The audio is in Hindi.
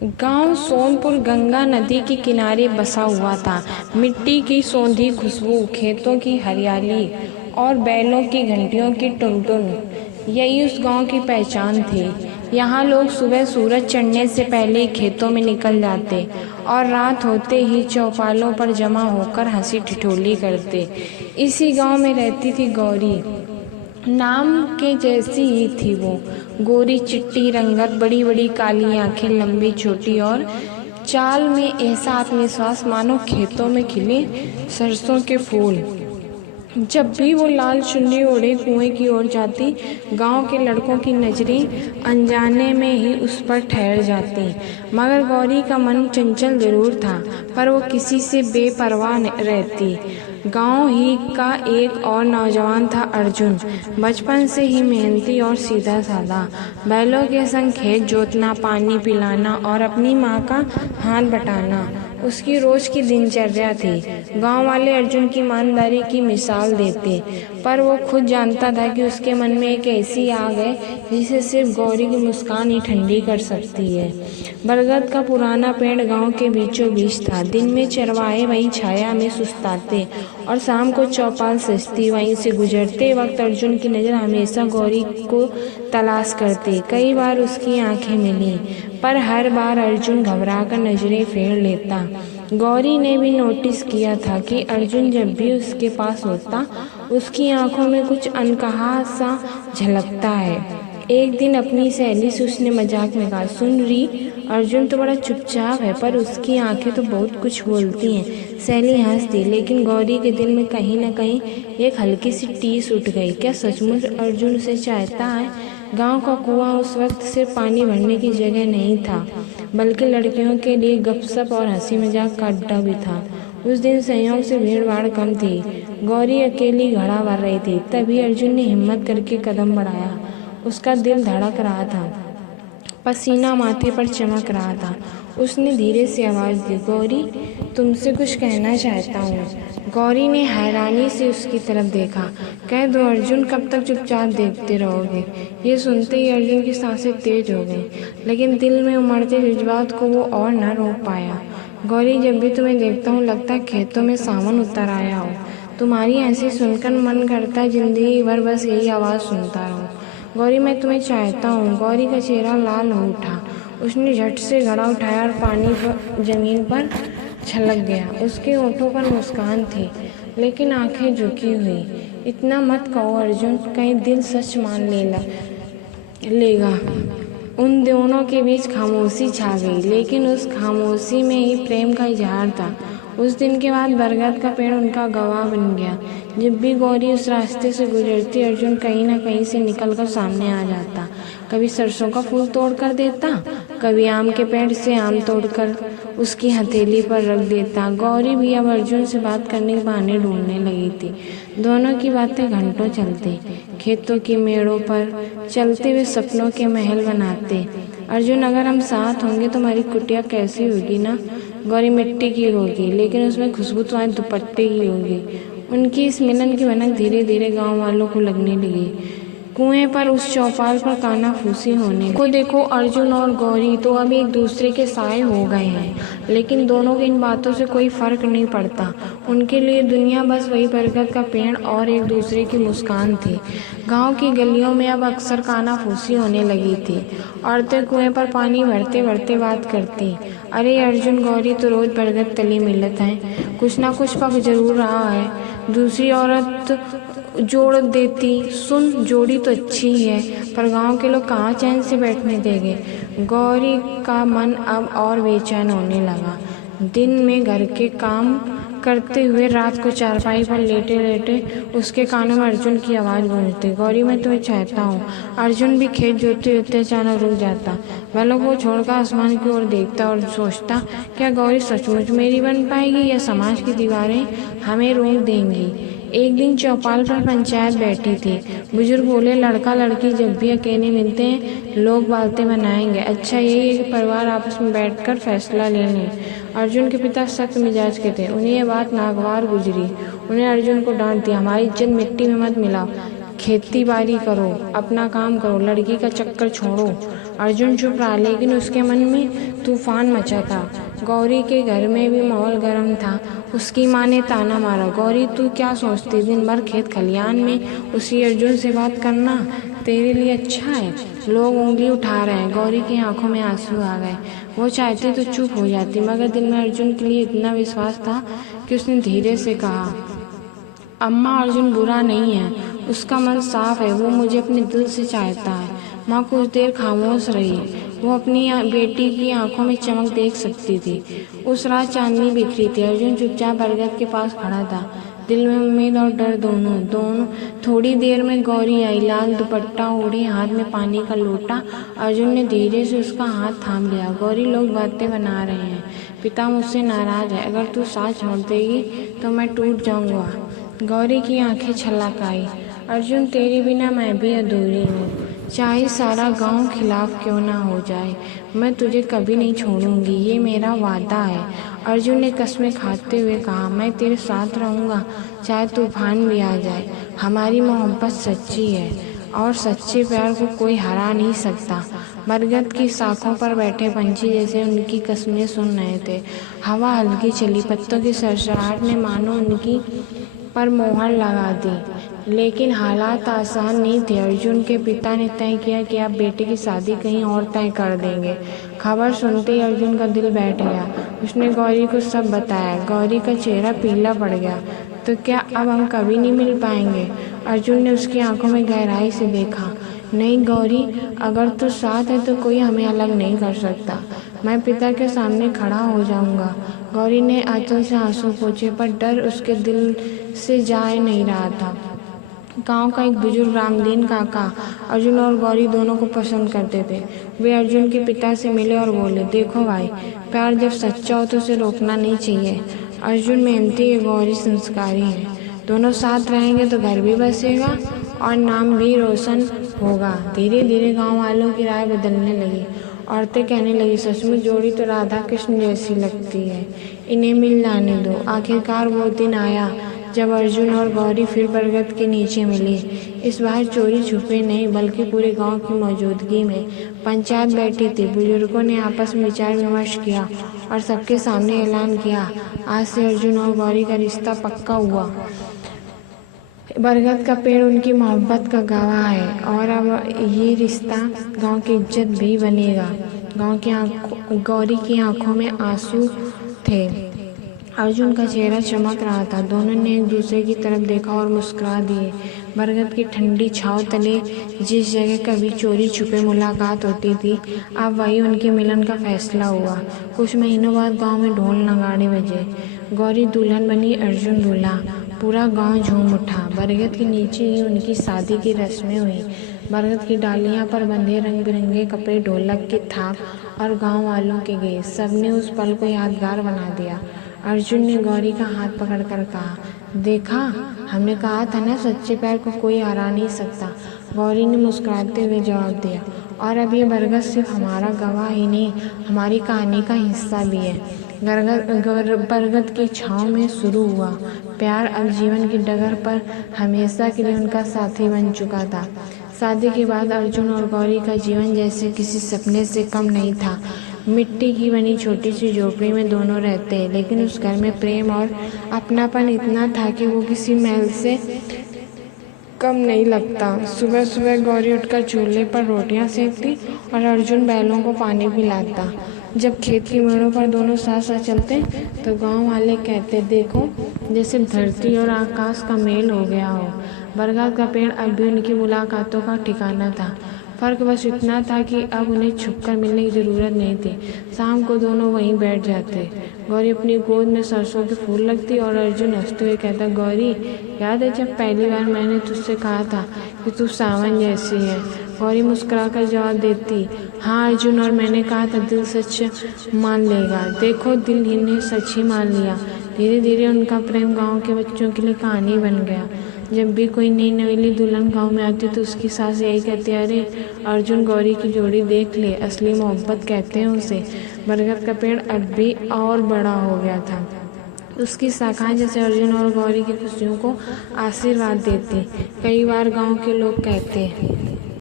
गांव सोनपुर गंगा नदी के किनारे बसा हुआ था। मिट्टी की सौंधी खुशबू, खेतों की हरियाली और बैलों की घंटियों की टुनटुन, यही उस गांव की पहचान थी। यहाँ लोग सुबह सूरज चढ़ने से पहले ही खेतों में निकल जाते और रात होते ही चौपालों पर जमा होकर हंसी ठिठोली करते। इसी गांव में रहती थी गौरी। नाम के जैसी ही थी वो। गोरी चिट्टी रंगत, बड़ी बड़ी काली आंखें, लंबी छोटी और चाल में ऐसा आत्मविश्वास मानो खेतों में खिले सरसों के फूल। जब भी वो लाल चुन्नी ओढ़े कुएं की ओर जाती, गांव के लड़कों की नजरें अनजाने में ही उस पर ठहर जाती। मगर गौरी का मन चंचल जरूर था, पर वो किसी से बेपरवाह रहती। गांव ही का एक और नौजवान था अर्जुन। बचपन से ही मेहनती और सीधा साधा। बैलों के संग खेत जोतना, पानी पिलाना और अपनी माँ का हाथ बटाना उसकी रोज की दिनचर्या थी। गांव वाले अर्जुन की ईमानदारी की मिसाल देते, पर वो खुद जानता था कि उसके मन में एक ऐसी आग है जिसे सिर्फ गौरी की मुस्कान ही ठंडी कर सकती है। बरगद का पुराना पेड़ गांव के बीचों बीच था। दिन में चरवाहे वहीं छाया में सुस्ताते और शाम को चौपाल सजती। वहीं से गुजरते वक्त अर्जुन की नज़र हमेशा गौरी को तलाश करती। कई बार उसकी आंखें मिली, पर हर बार अर्जुन घबराकर नजरें फेर लेता। गौरी ने भी नोटिस किया था कि अर्जुन जब भी उसके पास होता, उसकी आंखों में कुछ अनकहा सा झलकता है। एक दिन अपनी सहेली से उसने मजाक में कहा, सुन रही, अर्जुन तो बड़ा चुपचाप है, पर उसकी आंखें तो बहुत कुछ बोलती हैं। सहेली हंस दी, लेकिन गौरी के दिल में कहीं न कहीं एक हल्की सी टीस उठ गई। क्या सचमुच अर्जुन उसे चाहता है? गांव का कुआं उस वक्त सिर्फ पानी भरने की जगह नहीं था, बल्कि लड़कियों के लिए गपशप और हंसी मजाक का अड्डा भी था। उस दिन संयोग से भीड़ भाड़ कम थी। गौरी अकेली घड़ा भर रही थी। तभी अर्जुन ने हिम्मत करके कदम बढ़ाया। उसका दिल धड़क रहा था, पसीना माथे पर चमक रहा था। उसने धीरे से आवाज़ दी, गौरी, तुमसे कुछ कहना चाहता हूँ। गौरी ने हैरानी से उसकी तरफ देखा। कह दो अर्जुन, कब तक चुपचाप देखते रहोगे? ये सुनते ही अर्जुन की सांसें तेज हो गईं, लेकिन दिल में उमड़ते जज्बात को वो और न रोक पाया। गौरी, जब भी तुम्हें देखता हूँ लगता है खेतों में सावन उतर आया हो। तुम्हारी ऐसी सुनकर मन करता है जिंदगी भर बस यही आवाज़ सुनता रहूँ। गौरी, मैं तुम्हें चाहता हूँ। गौरी का चेहरा लाल हो उठा। उसने झट से घड़ा उठाया और पानी पर जमीन पर छलक गया। उसके होठों पर मुस्कान थी, लेकिन आंखें झुकी हुई। इतना मत कहो अर्जुन, कहीं दिल सच मान लेगा। उन दोनों के बीच खामोशी छा गई, लेकिन उस खामोशी में ही प्रेम का इजहार था। उस दिन के बाद बरगद का पेड़ उनका गवाह बन गया। जब भी गौरी उस रास्ते से गुजरती, अर्जुन कहीं न कहीं से निकलकर सामने आ जाता। कभी सरसों का फूल तोड़ कर देता, कभी आम के पेड़ से आम तोड़कर उसकी हथेली पर रख देता। गौरी भी अब अर्जुन से बात करने के बहाने ढूंढने लगी थी। दोनों की बातें घंटों चलती, खेतों की मेड़ों पर चलते हुए सपनों के महल बनाते। अर्जुन, अगर हम साथ होंगे तो हमारी कुटिया कैसी होगी ना? गौरी, मिट्टी की होगी, लेकिन उसमें खुशबू तुम्हारे दुपट्टे की होगी। उनकी इस मिलन की भनक धीरे धीरे गांव वालों को लगने लगी। कुएं पर उस चौपाल पर कानाफूसी होने को देखो, अर्जुन और गौरी तो अब एक दूसरे के साए हो गए हैं, लेकिन दोनों की इन बातों से कोई फर्क नहीं पड़ता। उनके लिए दुनिया बस वही बरगद का पेड़ और एक दूसरे की मुस्कान थी। गांव की गलियों में अब अक्सर कानाफूसी होने लगी थी। औरतें कुएं पर पानी भरते भरते बात करती, अरे अर्जुन, गौरी तो रोज बरगद तली मिलत हैं, कुछ ना कुछ पक जरूर रहा है। दूसरी औरत जोड़ देती, सुन, जोड़ी तो अच्छी है, पर गांव के लोग कहाँ चैन से बैठने देंगे। गौरी का मन अब और बेचैन होने लगा। दिन में घर के काम करते हुए रात को चारपाई पर लेटे लेटे उसके कानों में अर्जुन की आवाज़ गूंजती, गौरी, मैं तुम्हें चाहता हूँ। अर्जुन भी खेत जोते जोते अचानक रुक जाता। बैलों को छोड़कर आसमान की ओर देखता और सोचता, क्या गौरी सचमुच मेरी बन पाएगी या समाज की दीवारें हमें रोक देंगी? एक दिन चौपाल पर पंचायत बैठी थी। बुजुर्ग बोले, लड़का लड़की जब भी अकेले मिलते हैं लोग बातें बनाएंगे। अच्छा यही है कि परिवार आपस में बैठकर फैसला ले लें। अर्जुन के पिता सख्त मिजाज के थे। उन्हें यह बात नागवार गुजरी। उन्हें अर्जुन को डांट दिया, हमारी इज्जत मिट्टी में मत मिलाओ, खेती बाड़ी करो, अपना काम करो, लड़की का चक्कर छोड़ो। अर्जुन चुप रहा, लेकिन उसके मन में तूफान मचा था। गौरी के घर में भी माहौल गर्म था। उसकी माँ ने ताना मारा, गौरी तू क्या सोचती, दिन भर खेत खलियान में उसी अर्जुन से बात करना तेरे लिए अच्छा है? लोग उंगली उठा रहे हैं। गौरी की आंखों में आंसू आ गए। वो चाहती तो चुप हो जाती, मगर दिल में अर्जुन के लिए इतना विश्वास था कि उसने धीरे से कहा, अम्मा अर्जुन बुरा नहीं है, उसका मन साफ है, वो मुझे अपने दिल से चाहता है। माँ कुछ देर खामोश रही। वो अपनी बेटी की आंखों में चमक देख सकती थी। उस रात चांदनी बिखरी थी। अर्जुन चुपचाप बरगद के पास खड़ा था, दिल में उम्मीद और डर दोनों। थोड़ी देर में गौरी आई, लाल दुपट्टा ओढ़े, हाथ में पानी का लोटा। अर्जुन ने धीरे से उसका हाथ थाम लिया। गौरी लोग बातें बना रहे हैं, पिता मुझसे नाराज है, अगर तू साथ छोड़ देगी तो मैं टूट जाऊंगा। गौरी की आंखें छलक आई। अर्जुन तेरे बिना मैं भी अधूरी हूँ, चाहे सारा गांव खिलाफ क्यों ना हो जाए, मैं तुझे कभी नहीं छोड़ूंगी, ये मेरा वादा है। अर्जुन ने कसमें खाते हुए कहा, मैं तेरे साथ रहूँगा चाहे तूफान भी आ जाए। हमारी मोहब्बत सच्ची है और सच्चे प्यार को कोई हरा नहीं सकता। बरगद की शाखों पर बैठे पंछी जैसे उनकी कस्में सुन रहे थे। हवा हल्की चली, पत्तों की सरसराहट ने मानो उनकी पर मोहर लगा दी। लेकिन हालात आसान नहीं थे। अर्जुन के पिता ने तय किया कि अब बेटे की शादी कहीं और तय कर देंगे। खबर सुनते ही अर्जुन का दिल बैठ गया। उसने गौरी को सब बताया। गौरी का चेहरा पीला पड़ गया। तो क्या अब हम कभी नहीं मिल पाएंगे? अर्जुन ने उसकी आंखों में गहराई से देखा। नहीं गौरी, अगर तू साथ है तो कोई हमें अलग नहीं कर सकता। मैं पिता के सामने खड़ा हो जाऊंगा। गौरी ने आंचल से आंसू पोंछे, पर डर उसके दिल से जा नहीं रहा था। गांव का एक बुजुर्ग रामदीन काका अर्जुन और गौरी दोनों को पसंद करते थे। वे अर्जुन के पिता से मिले और बोले, देखो भाई, प्यार जब सच्चा हो तो उसे रोकना नहीं चाहिए। अर्जुन मेहनती है, गौरी संस्कारी है। दोनों साथ रहेंगे तो घर भी बसेगा और नाम भी रोशन होगा। धीरे धीरे गांव वालों की राय बदलने लगी। औरतें कहने लगी, सचमुच जोड़ी तो राधा कृष्ण जैसी लगती है, इन्हें मिल जाने दो। आखिरकार वो दिन आया जब अर्जुन और गौरी फिर बरगद के नीचे मिली। इस बार चोरी छुपे नहीं, बल्कि पूरे गांव की मौजूदगी में। पंचायत बैठी थी। बुजुर्गों ने आपस में विचार विमर्श किया और सबके सामने ऐलान किया, आज से अर्जुन और गौरी का रिश्ता पक्का हुआ। बरगद का पेड़ उनकी मोहब्बत का गवाह है और अब ये रिश्ता गांव की इज्जत भी बनेगा। गौरी की आंखों में आंसू थे। अर्जुन का चेहरा चमक रहा था। दोनों ने एक दूसरे की तरफ देखा और मुस्कुरा दिए। बरगद की ठंडी छांव तले जिस जगह कभी चोरी छुपे मुलाकात होती थी, अब वही उनके मिलन का फैसला हुआ। कुछ महीनों बाद गांव में ढोल नगाड़े बजे। गौरी दुल्हन बनी, अर्जुन दूल्हा। पूरा गांव झूम उठा। बरगद के नीचे ही उनकी शादी की रस्में हुई। बरगद की डालियां पर बंधे रंग बिरंगे कपड़े, ढोलक की थाप और गांव वालों के गीत, सबने उस पल को यादगार बना दिया। अर्जुन ने गौरी का हाथ पकड़कर कहा, देखा, हमने कहा था ना, सच्चे प्यार को कोई हरा नहीं सकता। गौरी ने मुस्कुराते हुए जवाब दिया, और अब ये बरगद सिर्फ हमारा गवाह ही नहीं, हमारी कहानी का हिस्सा भी है। बरगद की छाँव में शुरू हुआ प्यार अब जीवन की डगर पर हमेशा के लिए उनका साथी बन चुका था। शादी के बाद अर्जुन और गौरी का जीवन जैसे किसी सपने से कम नहीं था। मिट्टी की बनी छोटी सी झोपड़ी में दोनों रहते हैं, लेकिन उस घर में प्रेम और अपनापन इतना था कि वो किसी महल से कम नहीं लगता। सुबह सुबह गौरी उठकर चूल्हे पर रोटियां सेकती और अर्जुन बैलों को पानी पिलाता। जब खेत की मेड़ों पर दोनों साथ साथ चलते तो गांव वाले कहते, देखो, जैसे धरती और आकाश का मेल हो गया हो। बरगद का पेड़ अब भी उनकी मुलाकातों का ठिकाना था। फर्क बस इतना था कि अब उन्हें छुपकर मिलने की ज़रूरत नहीं थी। शाम को दोनों वहीं बैठ जाते। गौरी अपनी गोद में सरसों के फूल लगती और अर्जुन हंसते हुए कहता, गौरी, याद है जब पहली बार मैंने तुझसे कहा था कि तू सावन जैसी है? गौरी मुस्कुराकर जवाब देती, हाँ अर्जुन, और मैंने कहा था दिल सच मान लेगा। देखो, दिल ही ने सच ही मान लिया। धीरे धीरे उनका प्रेम गाँव के बच्चों के लिए कहानी बन गया। जब भी कोई नई नवेली दुल्हन गांव में आती तो उसकी सास यही कहती, अरे अर्जुन गौरी की जोड़ी देख ले, असली मोहब्बत कहते हैं उसे। बरगद का पेड़ अब भी और बड़ा हो गया था। उसकी शाखाएं जैसे अर्जुन और गौरी की खुशियों को आशीर्वाद देती। कई बार गांव के लोग कहते